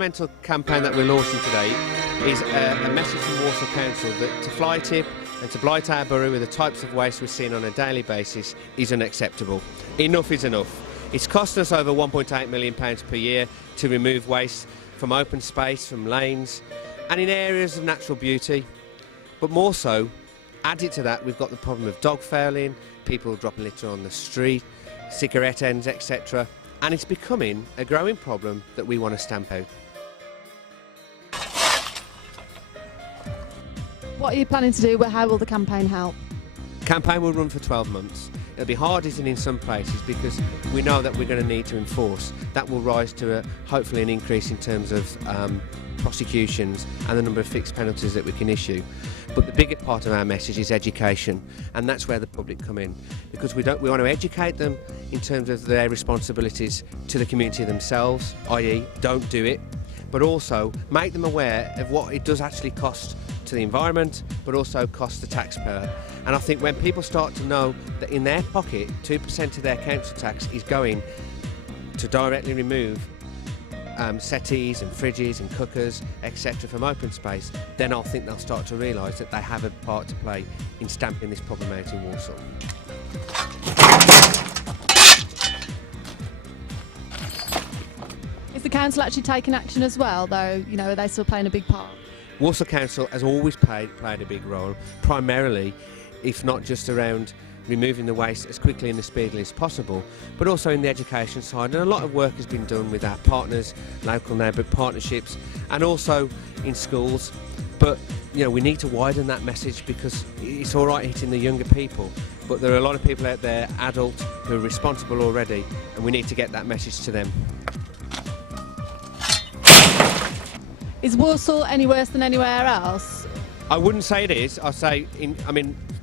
fundamental campaign that we're launching today is a message from Walsall Council that to fly tip and to blight our borough with the types of waste we're seeing on a daily basis is unacceptable. Enough is enough. It's cost us over £1.8 million per year to remove waste from open space, from lanes and in areas of natural beauty. But more so, added to that, we've got the problem of dog fouling, people dropping litter on the street, cigarette ends, etc. And it's becoming a growing problem that we want to stamp out. What are you planning to do? How will the campaign help? The campaign will run for 12 months. It'll be hard hitting in some places because we know that we're going to need to enforce. That will rise to hopefully an increase in terms of prosecutions and the number of fixed penalties that we can issue. But the bigger part of our message is education, and that's where the public come in, because we want to educate them in terms of their responsibilities to the community themselves, i.e. don't do it, but also make them aware of what it does actually cost to the environment, but also cost the taxpayer. And I think when people start to know that in their pocket 2% of their council tax is going to directly remove settees and fridges and cookers, etc. from open space, then I think they'll start to realise that they have a part to play in stamping this problem out in Walsall. Is the council actually taking action as well, though? You know, are they still playing a big part? Walsall Council has always played a big role, primarily, if not just around removing the waste as quickly and as speedily as possible, but also in the education side. And a lot of work has been done with our partners, local neighbourhood partnerships, and also in schools. But you know, we need to widen that message, because it's all right hitting the younger people, but there are a lot of people out there, adults, who are responsible already, and we need to get that message to them. Is Walsall any worse than anywhere else? I wouldn't say it is. I'd say,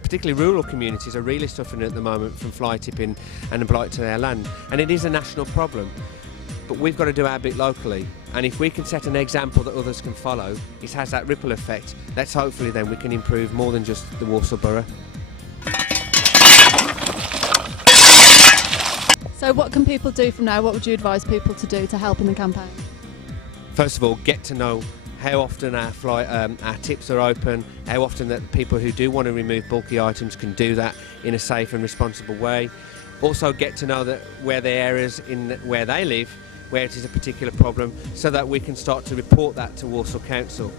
particularly rural communities are really suffering at the moment from fly tipping and a blight to their land. And it is a national problem. But we've got to do our bit locally. And if we can set an example that others can follow, it has that ripple effect. Let's hopefully then we can improve more than just the Walsall Borough. So what can people do from now? What would you advise people to do to help in the campaign? First of all, get to know how often our tips are open, how often that people who do want to remove bulky items can do that in a safe and responsible way. Also get to know that where the areas where they live, where it is a particular problem, so that we can start to report that to Walsall Council.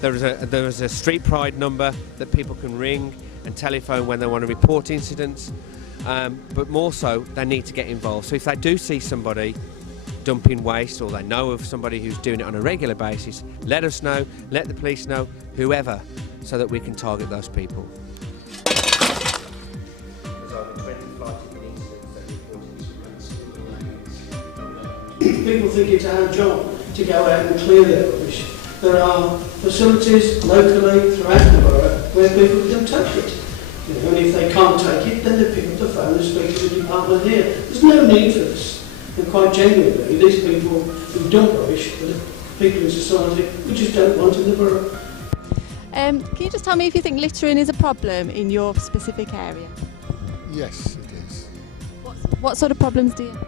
There is a street pride number that people can ring and telephone when they want to report incidents, but more so they need to get involved. So if they do see somebody dumping waste, or they know of somebody who's doing it on a regular basis, let us know, let the police know, whoever, so that we can target those people. People think it's our job to go out and clear their rubbish. There are facilities locally throughout the borough where people can take it. You know, and if they can't take it, then they pick up the phone and speak to the department here. There's no need for this. And quite genuinely, these people who dump rubbish are the people in society we just don't want in the borough. Can you just tell me if you think littering is a problem in your specific area? Yes, it is. What sort of problems do you?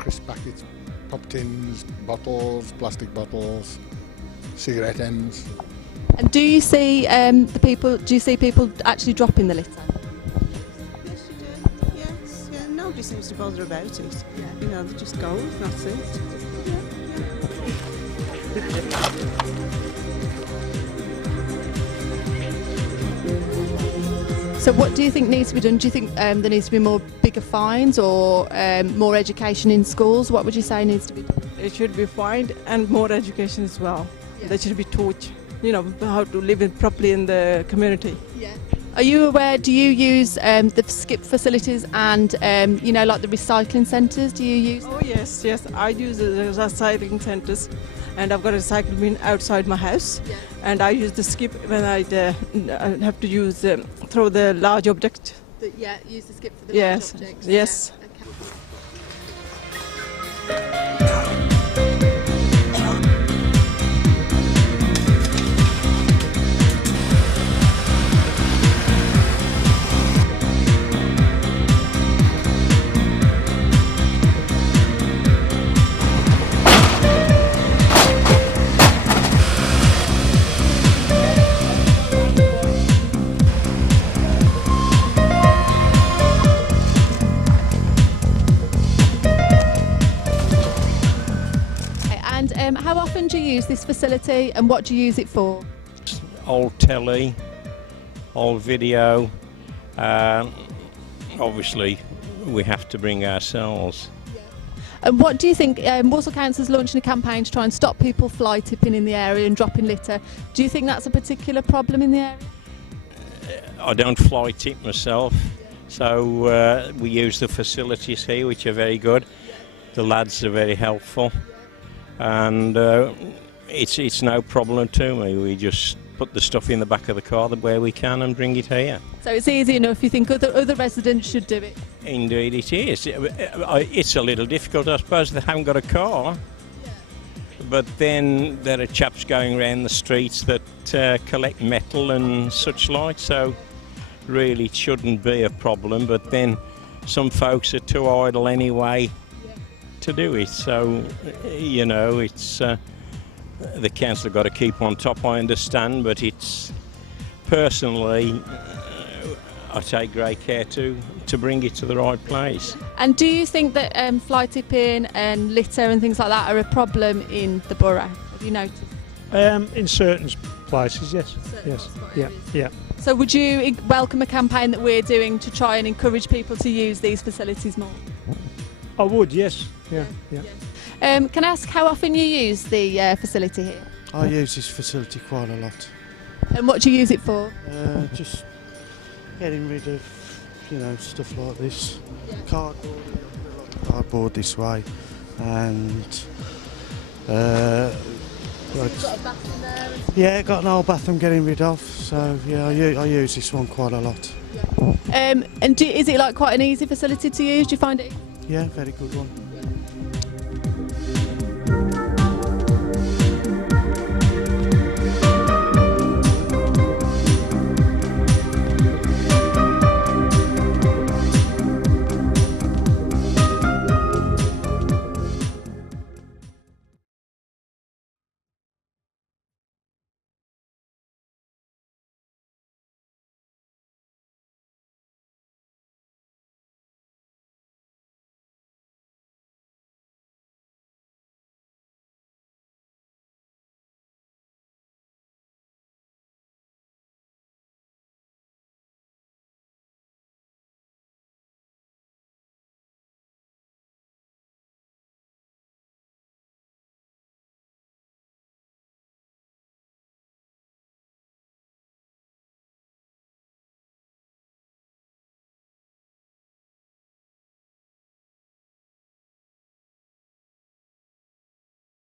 Crisp packets, pop tins, bottles, plastic bottles, cigarette ends. And do you see Do you see people actually dropping the litter? Yes, you do. Yes, yeah. Nobody seems to bother about it. Yeah. You know, they just go. That's it. So what do you think needs to be done? Do you think there needs to be bigger fines or more education in schools? What would you say needs to be done? It should be fined and more education as well. Yeah. They should be taught, you know, how to live properly in the community. Yeah. Are you aware, do you use the skip facilities and, you know, like the recycling centres, do you use them? Oh yes, I use the recycling centres, and I've got a recycling bin outside my house, yeah. And I use the skip when I have to use, throw the large object. Use the skip for the large objects. Yes. Yeah. often do you use this facility and what do you use it for? Old telly, old video. Obviously, we have to bring ourselves. And what do you think, Walsall Council's launching a campaign to try and stop people fly tipping in the area and dropping litter. Do you think that's a particular problem in the area? I don't fly tip myself, so we use the facilities here, which are very good. The lads are very helpful, and it's no problem to me. We just put the stuff in the back of the car where we can and bring it here. So it's easy enough, you think other residents should do it? Indeed it is. It's a little difficult, I suppose. They haven't got a car, but then there are chaps going around the streets that collect metal and such like, so really it shouldn't be a problem, but then some folks are too idle anyway to do it, so you know, it's the council have got to keep on top, I understand, but it's personally I take great care to bring it to the right place. And do you think that fly tipping and litter and things like that are a problem in the borough? Have you noticed? In certain places, yes. Yes. Yeah. Yeah. So would you welcome a campaign that we're doing to try and encourage people to use these facilities more? I would, yes. Yeah. Yeah. Can I ask how often you use the facility here? I use this facility quite a lot. And what do you use it for? Just getting rid of, you know, stuff like this. Cardboard this way, and Got a bathroom there? yeah, got an old bathroom getting rid of. So yeah, I use this one quite a lot. And is it like quite an easy facility to use? Do you find it? Yeah, very good one.